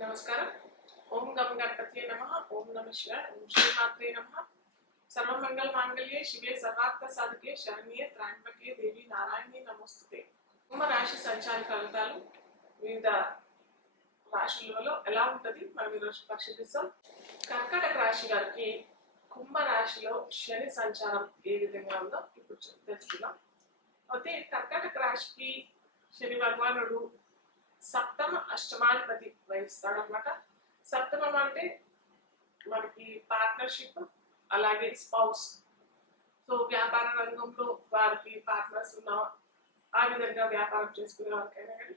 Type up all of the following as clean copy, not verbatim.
నమస్కారం. ఓం గం గణపతియే నమః. ఓం నమః శివాయ. ఓం శ్రీమాత్రే నమః. సర్వమంగళ మాంగళ్యే శివే సర్వార్థ సాధకే శరణ్యే త్ర్యంబకే దేవి నారాయణి నమోస్తుతే. కుంభరాశి సంచార ఫలితాలు వివిధ రాశులలో ఎలా ఉంటుంది మనం ఈరోజు పరిశీలిస్తాం. కర్కాటక రాశి వారికి కుంభరాశిలో శని సంచారం ఏ విధంగా ఉందో ఇప్పుడు తెలుసుకుందాం. అయితే కర్కాటక రాశికి శని భగవానుడు సప్తమ అష్టమాధిపతి వహిస్తాడు అనమాట. సప్తమం అంటే మనకి పార్ట్నర్షిప్, అలాగే స్పౌస్. సో వ్యాపార రంగంలో వారికి పార్ట్నర్స్ ఉన్న ఆ విధంగా వ్యాపారం చేసుకునే వారికైనా కానీ,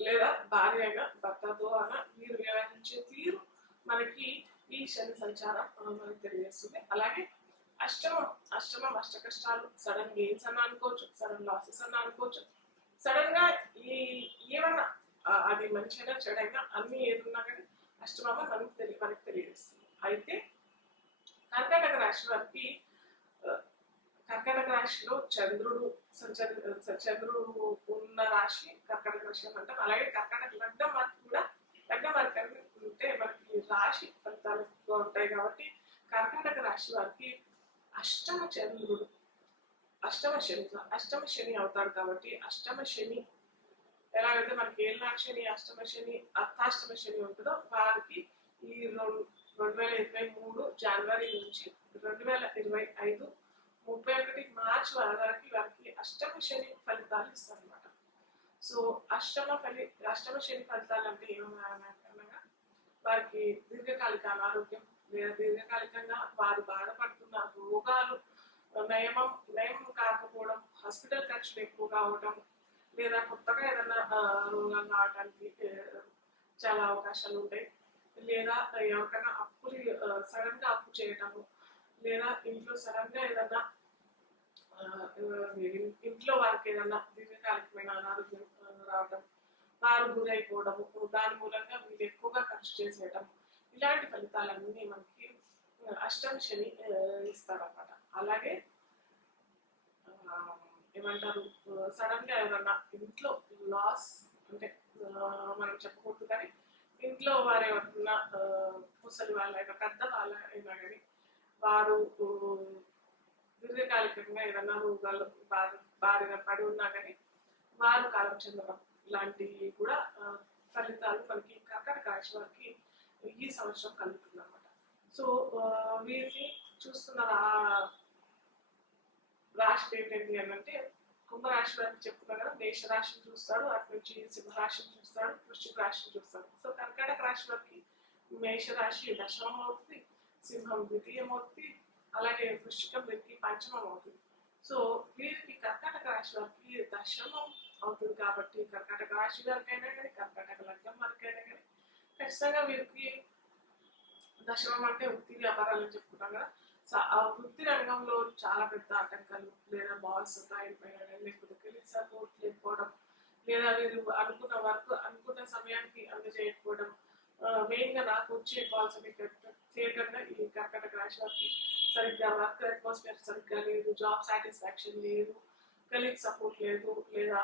లేదా భార్యగా భర్తతో అన్న వీరు వ్యవహరించే తీరు మనకి ఈ శని సంచారం మనకి తెలియజేస్తుంది. అలాగే అష్టమం అష్ట కష్టాలు, సడన్ గెయిన్స్ అన్న అనుకోవచ్చు, సడన్ లాసెస్ అన్న అనుకోవచ్చు. సడన్ గా ఏమన్నా అది మంచిగా చెడైనా అన్ని ఏదున్నా కానీ అష్టమం మనకి తెలియజేస్తుంది. అయితే కర్కాటక రాశి వారికి కర్కాటక రాశిలో చంద్రుడు ఉన్న రాశి కర్కాటక రాశి అని అంటాం. అలాగే కర్కాటక లగ్నం వారికి ఉంటే మనకి రాశి ఫలితాలు ఉంటాయి. కాబట్టి కర్కాటక రాశి వారికి అష్టమ శని అవుతాడు. కాబట్టి అష్టమ శని ఎలాగైతే మనకి ఏళ్ళనాటి శని, అష్టమ శని, అర్ధాష్టమ శని ఉంటుందో వారికి ఈ 2023 జనవరి నుంచి 2025 31 మార్చి వారికి అష్టమ శని ఫలితాలు ఇస్తారన్నమాట. సో అష్టమ శని ఫలితాలు అంటే ఏమనగా వారికి దీర్ఘకాలిక అనారోగ్యం లేదా దీర్ఘకాలికంగా వారు బాధపడుతున్న రోగాలు నయం కాకపోవడం, హాస్పిటల్ ఖర్చులు ఎక్కువగా అవడం, లేదా కొత్తగా ఏదైనా రోగం రావడానికి చాలా అవకాశాలు ఉంటాయి. లేదా ఎవరికైనా సడన్ గా అప్పు చేయటము, లేదా ఇంట్లో సడన్ గా ఏదన్నా ఇంట్లో వారికి ఏదన్నా దీర్ఘకాలికమైన అనారోగ్యం రావడం, వారు గురైపోవడము, దాని మూలంగా వీళ్ళు ఎక్కువగా ఖర్చు చేసేయడం, ఇలాంటి ఫలితాలన్నీ మనకి అష్టమ శని ఇస్తారన్నమాట. అలాగే ఏమంటారు, సడన్ గా ఎవరన్నా ఇంట్లో లాస్ అంటే మనం చెప్పకూడదు కానీ ఇంట్లో వారు ఎవరన్నా ముసలి వాళ్ళైనా పెద్ద వాళ్ళైనా కానీ వారు దీర్ఘకాలికంగా ఏదన్నా రోగాలు బారిన పడి ఉన్నా కానీ వారు కాలం చెందడం ఇలాంటివి కూడా ఫలితాలు మనకి కర్కాటక రాశి వారికి ఈ సంవత్సరం కలుగుతుంది అనమాట. సో వీరిని చూస్తున్న రాశి ఏంటి అని అంటే, కుంభరాశి వారికి చెప్తున్నా కదా, మేషరాశిని చూస్తాడు, అటు నుంచి సింహరాశిని చూస్తాడు, వృశ్చిక రాశిని చూస్తాడు. సో కర్కాటక రాశి వారికి మేషరాశి దశమం అవుతుంది, సింహం ద్వితీయం అవుతుంది, అలాగే వృశ్చికం వీరికి పంచమం అవుతుంది. సో వీరికి కర్కాటక రాశి వారికి దశమం అవుతుంది. కాబట్టి కర్కాటక రాశి వారికైనా కానీ, కర్కాటక లగ్నం వారికైనా కానీ ఖచ్చితంగా వీరికి దశమం అంటే వృత్తి వ్యాపారాలు అని చెప్పుకుంటాం కదా. ఆ వృత్తి రంగంలో చాలా పెద్ద ఆటంకాలు, లేదా బాల్స్ అయిపోయినా, లేకపోతే కెరీర్ సపోర్ట్ లేకపోవడం, లేదా వీరు అనుకున్న వర్క్ అనుకున్న సమయానికి అందజేయకపోవడం, మెయిన్ గా నాకు వచ్చే కాల్స్ అని చేయకుండా ఈ కర్కాటక రాశి వారికి సరిగ్గా వర్క్ అట్మాస్ఫియర్ సరిగ్గా లేదు, జాబ్ సాటిస్ఫాక్షన్ లేదు, కెరీర్ సపోర్ట్ లేదు, లేదా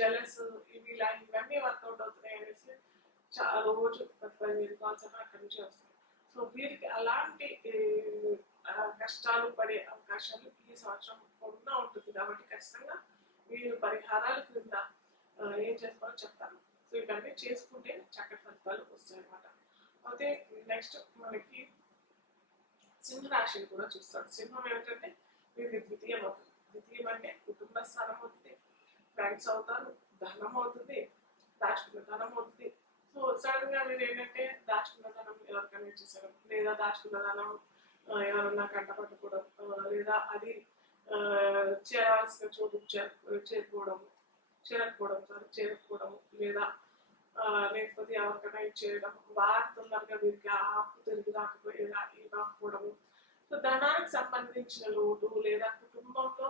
జెలస్ ఇవన్నీ వర్కౌట్ అవుతున్నాయి అనేసి రోజు 15 కాల్స్ అన్న అక్కడి నుంచి వస్తాయి. సో వీరికి అలాంటి కష్టాలు పడే అవకాశాలు ఈ సంవత్సరం పొడుగునా ఉంటుంది. కాబట్టి ఖచ్చితంగా వీరు పరిహారాల క్రింద ఏం చేసుకోవాలో చెప్తాను. సో ఇవన్నీ చేసుకుంటే చక్కటి ఫలితాలు వస్తాయి అన్నమాట. అయితే నెక్స్ట్ మనకి సింహరాశిని కూడా చూస్తాడు. సింహం ఏమిటంటే వీరికి ద్వితీయం అవుతుంది. ద్వితీయం అంటే కుటుంబ స్థానం అవుతుంది, ఫ్రెండ్స్ అవుతారు, ధనం అవుతుంది, దాచుకున్న ధనం అవుతుంది. సో సడన్ గా మీరు ఏంటంటే దాచుకున్న ధనం ఎవరికైనా ఇచ్చేసారు, లేదా దాచుకున్న ధనం ఎవరన్నా కంటపట్టుకోవడం, లేదా అది చేరాల్సిన చోటు చేరకపోవడం, లేదా లేకపోతే ఎవరికైనా ఇచ్చేయడం, వారి తొందరగా వీరికి ఆ అప్పు తిరిగి రాకపోవడము. సో ధనానికి సంబంధించిన లోటు, లేదా కుటుంబంలో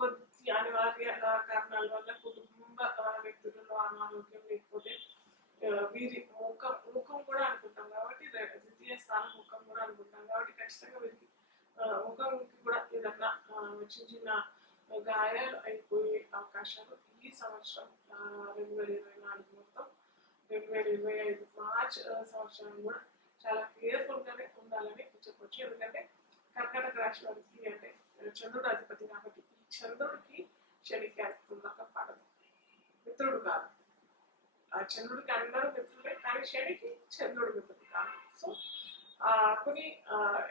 కొద్ది అనివార్య కారణాల వల్ల కుటుంబ వ్యక్తులలో అనారోగ్యం, లేకపోతే వీరి ముఖం కూడా అనుకుంటాం కాబట్టి ద్వితీయ స్థానం ముఖం కూడా అనుకుంటాం కాబట్టి ఖచ్చితంగా వీరికి ముఖంకి కూడా ఏదన్నా చిన్న గాయాలు అయిపోయే అవకాశాలు ఈ సంవత్సరం 2024 మొత్తం 2025 మార్చ్ సంవత్సరం కూడా చాలా కేర్ఫుల్గానే ఉండాలని చెప్పొచ్చు. ఎందుకంటే కర్కాటక రాశి వారికి అంటే చంద్రుడు అధిపతి కాబట్టి ఈ చంద్రుడికి శనికి అంత పడదు, మిత్రుడు కాదు. ఆ చంద్రుడికి అందరూ మిత్రులే, కానీ శనికి చంద్రుడు మిత్రుడు కాదు. సో కొన్ని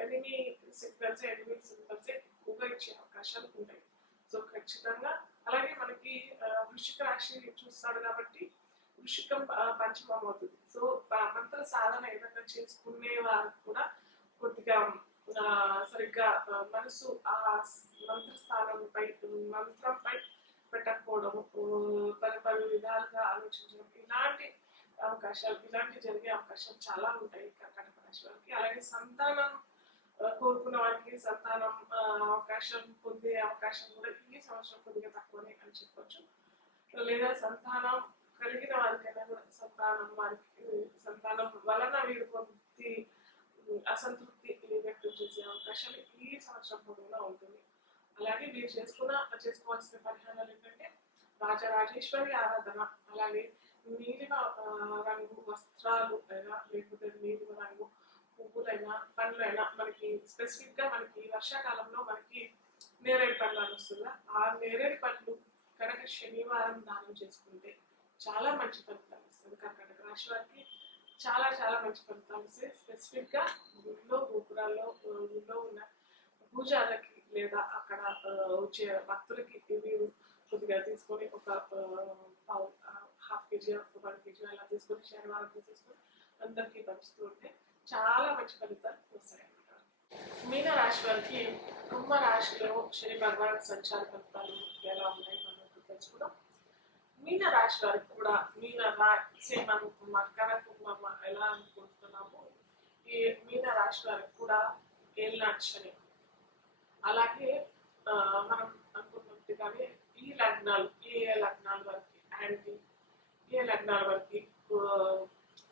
ఎనిమి సింబల్స్ ఎక్కువగా ఇచ్చే అవకాశాలు ఉంటాయి. సో ఖచ్చితంగా అలాగే మనకి వృశ్చిక రాశి చూస్తాడు కాబట్టి వృశ్చికం పంచమం అవుతుంది. సో మంత్ర సాధన ఏదైనా చేసుకునే వారికి కూడా కొద్దిగా సరిగ్గా మనసు ఆ మంత్రస్థానంపై మంత్రంపై పెట్టకపోవడము, పలు విధాలుగా ఆలోచించడం, ఇలాంటి జరిగే అవకాశాలు చాలా ఉంటాయి కర్కాటక రాశి వారికి. అలాగే సంతానం కోరుకున్న వారికి సంతానం అవకాశం పొందే అవకాశం కూడా ఈ సంవత్సరం కొద్దిగా తక్కువనే అని చెప్పొచ్చు. లేదా సంతానం కలిగిన వారికైనా కూడా సంతానం వలన వీరు కొద్ది అసంతృప్తి వ్యక్తం చేసే అవకాశాలు ఈ సంవత్సరం పొడవునా ఉంటుంది. అలాగే వీరు చేసుకోవాల్సిన పరిహారాలు ఏంటంటే రాజరాజేశ్వరి ఆరాధన, అలాగే నీలిమ రంగు వస్త్రాలు అయినా లేకపోతే నీలిమ రంగు పువ్వులైనా పండ్లైనా, మనకి స్పెసిఫిక్ గా మనకి వర్షాకాలంలో మనకి నేరేడు పండ్లు అని వస్తుందా, ఆ నేరేడు పండ్లు కనుక శనివారం దానం చేసుకుంటే చాలా మంచి ఫలితాలు ఇస్తుంది. కర్కాటక రాశి వారికి చాలా చాలా మంచి ఫలితాలు ఇస్తాయి. స్పెసిఫిక్ గా గుడిలో గోపురాల్లో గుడిలో ఉన్న పూజారికి లేదా అక్కడ వచ్చే భక్తులకి మీరు కొద్దిగా తీసుకొని ఒక హాఫ్ కేజీ 1 కేజీ అలా తీసుకొని శనివారం తీసుకొని అందరికీ పంచుతూ ఉంటే చాలా మంచి ఫలితాలు వస్తాయి అన్నమాట. మీన రాశి వారికి కుంభ రాశిలో శని భగవాన్ సంచార ఫలితాలు ఎలా ఉన్నాయి మనం తెలుసుకుందాం. మీన రాశి వారికి కూడా మనం మకర కుంభ ఎలా అనుకుంటున్నాము, ఈ మీన రాశి వారికి కూడా ఏళ్ళనాటి శని. అలాగే మనం అనుకున్నట్టుగానే ఈ లగ్నాలు ఏ లగ్నాల వరకు యాంటీ, ఏ లగ్నాల వరకు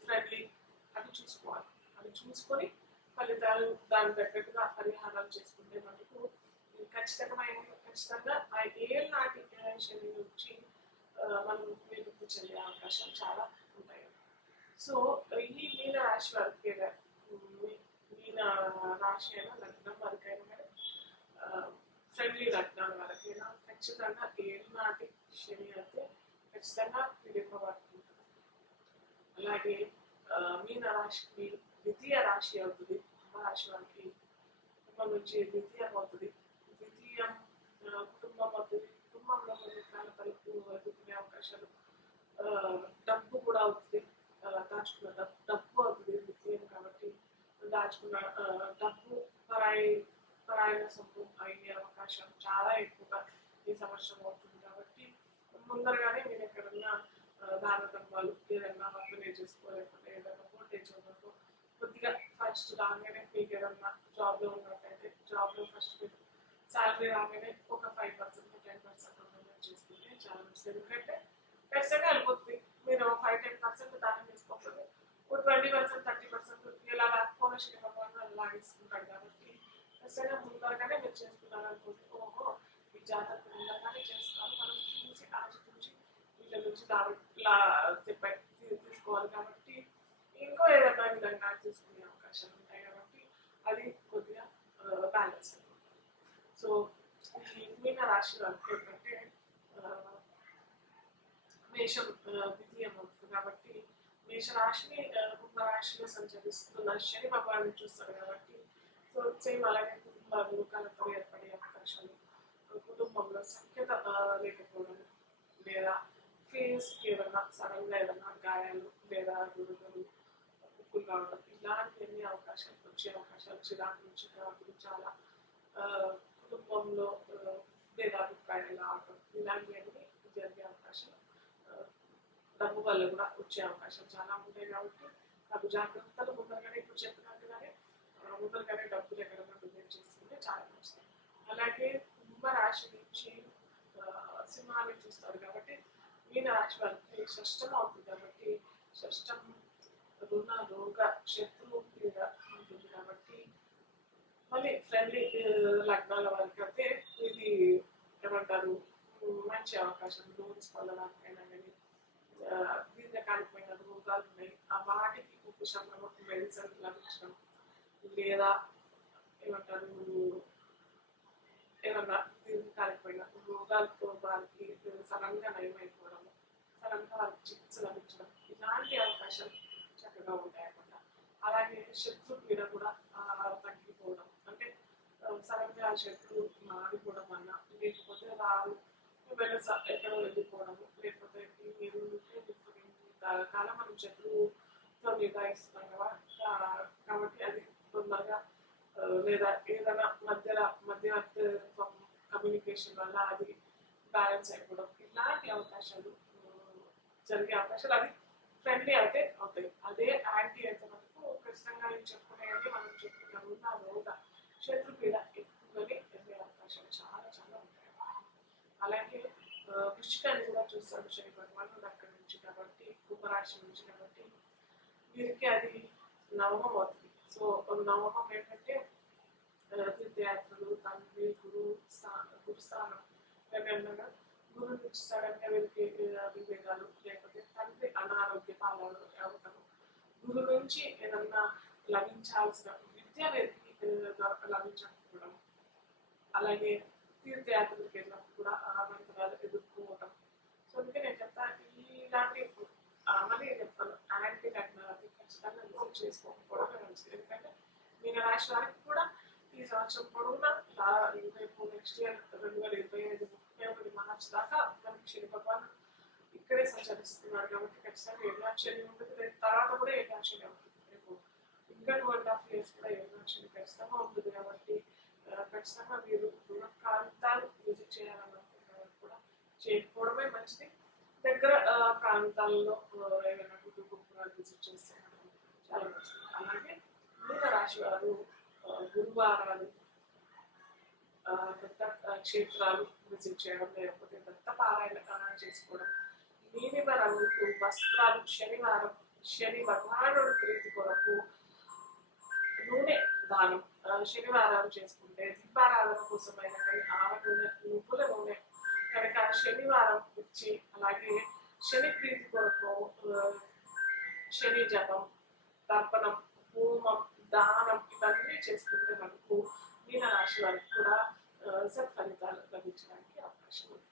ఫ్రెండ్లీ అది చూసుకోవాలి. అది చూసుకొని ఫలితాలు దాని తగ్గట్టుగా పరిహారాలు చేసుకుంటే మనకు ఖచ్చితంగా ఆ ఏళ్ళనాటి శని నుంచి మనం విముక్తి చెందే అవకాశాలు చాలా ఉంటాయి. సో ఈ మీన రాశి వారికి మీన రాశి అయినా లగ్నం వరకైనా కానీ ఫ్రెండ్లీ లగ్నాల వరకైనా ఖచ్చితంగా ఏళ్ళనాటి శని అయితే ఖచ్చితంగా విడిపబడుతుంది. అలాగే మీన రాశికి ద్వితీయ రాశి అవుతుంది. కుంభరాశి వారికి కుటుంబం నుంచి ద్వితీయం అవుతుంది. ద్వితీయం కుటుంబం అవుతుంది. కుటుంబంలో కొన్ని తలుపు ఎదుర్కొనే అవకాశాలు, డబ్బు కూడా అవుతుంది. దాచుకున్న డబ్బు అవుతుంది ద్వితీయం కాబట్టి దాచుకున్న డబ్బు పరాయణ సొమ్ము అయ్యే అవకాశం చాలా ఎక్కువగా ఈ సంవత్సరం అవుతుంది. కాబట్టి ముందరగానే మీరు ఎక్కడన్నా దాన ధర్మాలు ఏదైనా వర్గనే చేసుకోలేకపోతే ఏదైనా ఓల్టేజ్ ఉన్నట్టు కొద్దిగా ఫస్ట్ రాగానే మీకు ఏదన్నా జాబ్లో ఉన్నట్టయితే జాబ్లో ఫస్ట్ శాలరీ రాగానే ఒక 5% 10% డొనేట్ చేసుకుంటే చాలా మంచిది. ఎందుకంటే ఖచ్చితంగా వెళ్ళిపోతుంది. మీరు 5-10% దానం చేసుకోకపోతే 20% 30% ఇలా పోనశిక భగవాన్ లాగేసుకుంటాడు. కాబట్టి ఖచ్చితంగా ముందరగానే మీరు చేసుకున్నారు అనుకుంటే ఓహో ఈ జాతర ముందరగానే చేస్తారు, మనం చూసి ఆచితూచి వీళ్ళ నుంచి తీసుకోవాలి. కాబట్టి ఇంకో ఏదైనా విధంగా తీసుకునే అవకాశాలు ఉంటాయి. కాబట్టి అది కొద్దిగా బ్యాలెన్స్ అయిపోతుంది. సో ఈ మీన రాశి వారికి ఏంటంటే మేషం ద్వితీయం అవుతుంది. కాబట్టి మేషరాశిని కుంభరాశిలో సంచరిస్తున్న శని భగవాన్ని చూస్తారు. కాబట్టి సో సేమ్ అలాగే కుటుంబాలు కలతో ఏర్పడే అవకాశాలు, కుటుంబంలో సఖ్యత లేకపోవడం, లేదా ఫేస్ ఏదన్నా సడన్గా ఏదన్నా గాయాలు లేదా దురదలు ఉప్పులు కావడం, ఇలాంటివన్నీ అవకాశాలు వచ్చే అవకాశాలు, చిరాకులు చాలా కుటుంబంలో భేదాభిప్రాయాలు రావడం, ఇలాంటివన్నీ జరిగే అవకాశాలు, డబ్బు వల్ల కూడా వచ్చే అవకాశాలు చాలా ఉంటాయి. కాబట్టి నాకు జాగ్రత్తలు ముందరగానే ఇప్పుడు చెప్పినట్టుగానే ముందరగానే డబ్బులు ఎక్కడన్నా డొనేట్ చేసుకుంటే చాలా మంచిది. అలాగే కుంభరాశి నుంచి సింహాన్ని చూస్తారు. కాబట్టి మీన రాశి వారికి షష్టం అవుతుంది. కాబట్టి షష్టం రుణ రోగ శత్రువు ఉంటుంది. కాబట్టి మళ్ళీ ఫ్రెండ్లీ లగ్నాల వారికి అయితే ఇది ఏమంటారు మంచి అవకాశం లోన్స్ పొందడానికైనా కానీ పూర్తిగా కాలిపోయిన రోగాలు ఉన్నాయి, ఆ వాటికి ఉపశమనం మెడిసిన్ లభించడం, లేదా ఏమంటారు ఏమన్నా దీర్ఘకాలికమైన రోగాలతో వారికి సడన్గా నయమైపోవడం, సడన్గా వారికి చికిత్స లభించడం, ఇలాంటి అవకాశాలు చక్కగా ఉంటాయన్నమాట. అలాగే శత్రు పీడ కూడా తగ్గిపోవడం, అంటే సడన్గా శత్రువు మారిపోవడం వల్ల, లేకపోతే వారు ఎక్కడో వెళ్ళిపోవడము, లేకపోతే మీరు కాలం మనం శత్రువుతో నిదాయిస్తున్నాం కదా, కాబట్టి అది తొందరగా లేదా ఏదైనా మధ్యవర్తిత్వం కమ్యూనికేషన్ వల్ల అది బ్యాలెన్స్ అయిపోవడం, ఇలాంటి అవకాశాలు జరిగే అవకాశాలు అది ఫ్రెండ్లీ అయితే అవుతాయి. అదే యాంటీ అయితే మనకు ఖచ్చితంగా నేను చెప్పుకునేది మనం చెప్పుకున్నాము నా రోగ శత్రుపీడ ఎక్కువగానే ఎదిగే అవకాశాలు చాలా చాలా ఉంటాయి. అలాగే వృశ్చికాన్ని కూడా చూస్తాడు శని భగవానుడు అక్కడి నుంచి కాబట్టి, కుంభరాశి నుంచి కాబట్టి వీరికి అది నవమం అవుతుంది. సో నవమం ఏంటంటే తీర్థయాత్రలు, తండ్రి గురుస్థానం, లేకుండా గురువు నుంచి సడన్గా వీరికి విభేదాలు, లేకపోతే తండ్రి అనారోగ్య పాలన అవ్వటము, గురువు నుంచి ఏదన్నా లభించాల్సిన విద్య వీరికి లభించకపోవడం, అలాగే తీర్థయాత్రలకు వెళ్ళినప్పుడు కూడా అనారోగ్యాలు ఎదుర్కోవడం. సో అందుకే నేను చెప్తాను, ఇలాంటి మళ్ళీ చెప్తాను, యాంటీ టెక్నాలజీ ఖచ్చితంగా రిసీవ్ చేసుకోకపోవడమే మంచిది. ఎందుకంటే మీన రాశి వారికి కూడా ఈ సంవత్సరం పొడవునా రేపు నెక్స్ట్ ఇయర్ 2025 31 మార్చి దాకా మనకి శని భగవాన్ ఇక్కడే సంచరిస్తున్నారు కాబట్టి ఖచ్చితంగా ఏకాక్షరి ఉంటుంది. రేపు తర్వాత కూడా ఏకాక్షరి ఉంటుంది. రేపు ఇంకా 2.5 years కూడా ఏకాక్షరి ఖచ్చితంగా ఉంటుంది కాబట్టి ఖచ్చితంగా మీరు దూర ప్రాంతాలు విజిట్ చేయాలనుకుంటున్న కూడా చేయకపోవడమే మంచిది. దగ్గర ప్రాంతాల్లో ఏమైనా కుటుంబాలు విజిట్ చేస్తే చాలా మంచిది. అలాగే మీన రాశి వారు గురువారాలు, దత్త క్షేత్రాలు విజిట్ చేయడం, లేకపోతే దత్త పారాయణ చేసుకోవడం, నీలిమ రంగు వస్త్రాలు, శనివారం శని భగవానుడు ప్రీతి కొరకు నూనె దానం శనివారాలు చేసుకుంటే, దీపారాధన కోసమైన కానీ ఆవ నూనె, నువ్వుల నూనె కనుక శనివారం ఇచ్చి, అలాగే శని ప్రీతి కొరకు శని జపం, తర్పణం, హోమం, దానం ఇవన్నీ చేసుకుంటే మనకు మీన రాశి వారికి కూడా సత్ఫలితాలు లభించడానికి అవకాశం ఉంది.